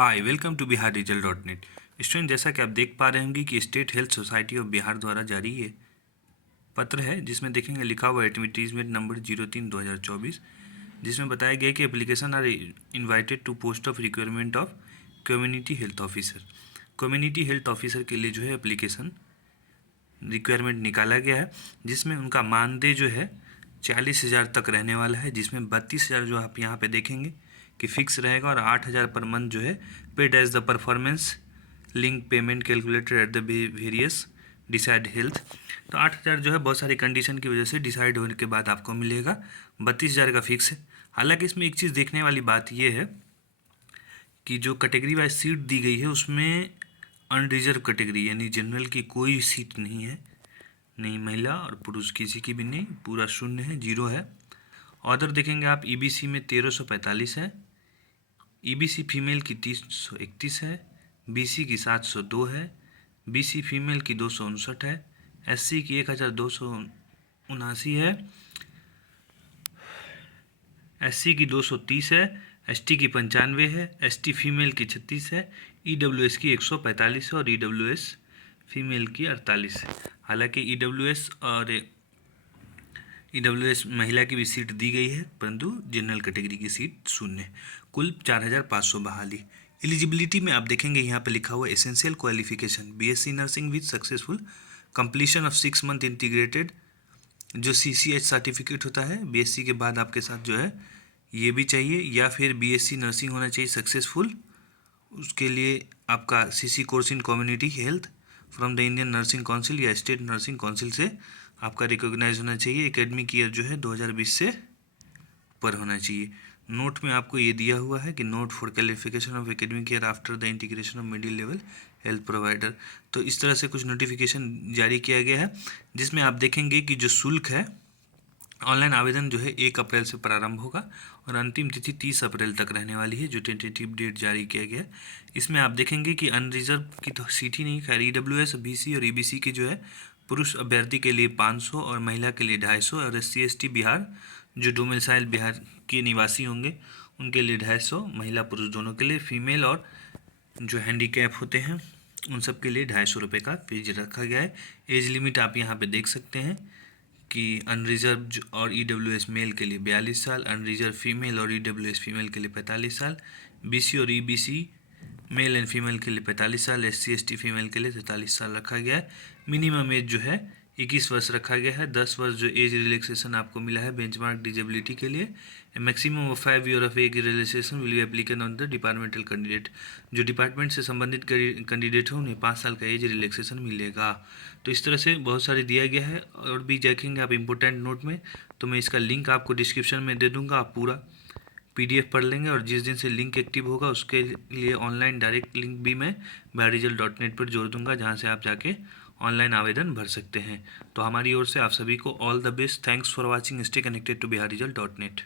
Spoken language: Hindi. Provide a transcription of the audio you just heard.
Hi welcome to Bihar result dot net. Student, जैसा कि आप देख पा रहे होंगे कि state health society of Bihar द्वारा जारी ये पत्र है, जिसमें देखेंगे लिखा हुआ एडवर्टीजमेंट नंबर 03/2024, जिसमें बताया गया कि application are invited to post of requirement of community health officer. Community health officer के लिए जो है एप्लीकेशन रिक्वायरमेंट निकाला गया है, जिसमें उनका मानदेय जो है 40,000 तक रहने वाला है, जिसमें 32,000 जो आप यहाँ पे देखेंगे कि फिक्स रहेगा और 8,000 पर मंथ जो है paid as the performance link payment calculated at the various decide health. तो 8,000 जो है बहुत सारी कंडीशन की वजह से डिसाइड होने के बाद आपको मिलेगा। 32,000 का फिक्स है। हालांकि इसमें एक चीज़ देखने वाली बात यह है कि जो कैटेगरी वाइज सीट दी गई है उसमें अनरिजर्व कैटेगरी यानी जनरल की कोई सीट नहीं है, नहीं महिला और पुरुष किसी की भी नहीं, पूरा शून्य है, जीरो है। ऑर्डर देखेंगे आप ईबीसी में 1345 है, ईबीसी फीमेल की 331 है, बीसी की 702 है, बीसी फीमेल की 259 है, एससी की 1279 है, एससी की 230 है, एसटी की 95 है, एसटी फीमेल की 36 है, ईडब्ल्यूएस की 145 है और ईडब्ल्यूएस फीमेल की 48 है। हालांकि ईडब्ल्यूएस और ईडब्ल्यूएस महिला की भी सीट दी गई है, परंतु जनरल कैटेगरी की सीट शून्य है। कुल 4,500 बहाली। एलिजिबिलिटी में आप देखेंगे यहाँ पे लिखा हुआ essential qualification BSc nursing with successful completion of 6 month integrated जो सीसीएच सर्टिफिकेट होता है बीएससी के बाद आपके साथ जो है ये भी चाहिए, या फिर बीएससी नर्सिंग होना चाहिए सक्सेसफुल। उसके लिए आपका CC course in community health from the Indian nursing council या स्टेट नर्सिंग काउंसिल से आपका रिकॉग्नाइज होना चाहिए। एकेडमिक ईयर जो है 2020 से ऊपर होना चाहिए। नोट में आपको ये दिया हुआ है कि note for qualification of academic year after the integration of middle level health provider. तो इस तरह से कुछ नोटिफिकेशन जारी किया गया है, जिसमें आप देखेंगे कि जो शुल्क है ऑनलाइन आवेदन जो है 1 अप्रैल से प्रारंभ होगा और अंतिम तिथि 30 अप्रैल तक रहने वाली है, जो टेंटेटिव डेट जारी किया गया है। इसमें आप देखेंगे कि अनरिजर्व की तो सीट ही नहीं, खैर ईडब्ल्यूएस बीसी और ईबीसी के जो है पुरुष अभ्यर्थी के लिए 500 और महिला के लिए 250 और एससी एसटी बिहार जो डोमिसाइल बिहार के निवासी होंगे उनके लिए 250, महिला पुरुष दोनों के लिए, फीमेल और जो हैंडीकैप होते हैं उन सब के लिए 250 रुपये का फीस रखा गया है। एज लिमिट आप यहाँ पे देख सकते हैं कि अनरिजर्व और ईडब्ल्यूएस मेल के लिए 42 साल, अनरिजर्व फीमेल और ईडब्ल्यूएस फीमेल के लिए 45 साल, बीसी और ईबीसी मेल एंड फीमेल के लिए 45 साल, एससी एसटी फीमेल के लिए 43 साल रखा गया है। मिनिमम एज जो है 21 वर्ष रखा गया है। 10 वर्ष जो एज रिलैक्सेशन आपको मिला है बेंचमार्क डिजेबिलिटी के लिए। Maximum of 5 year of age relaxation will be applicable on the departmental candidate. जो डिपार्टमेंट से संबंधित कैंडिडेट हो उन्हें 5 साल का एज रिलैक्सेशन मिलेगा। तो इस तरह से बहुत सारे दिया गया है और भी देखेंगे आप इम्पोर्टेंट नोट में, तो मैं इसका लिंक आपको डिस्क्रिप्शन में दे दूँगा। आप पूरा पीडीएफ पढ़ लेंगे और जिस दिन से लिंक एक्टिव होगा उसके लिए ऑनलाइन डायरेक्ट लिंक भी मैं biharisalt.net पर जोड़ दूंगा, जहां से आप जाके ऑनलाइन आवेदन भर सकते हैं। तो हमारी ओर से आप सभी को all the best. Thanks for watching. Stay connected to biharisalt.net।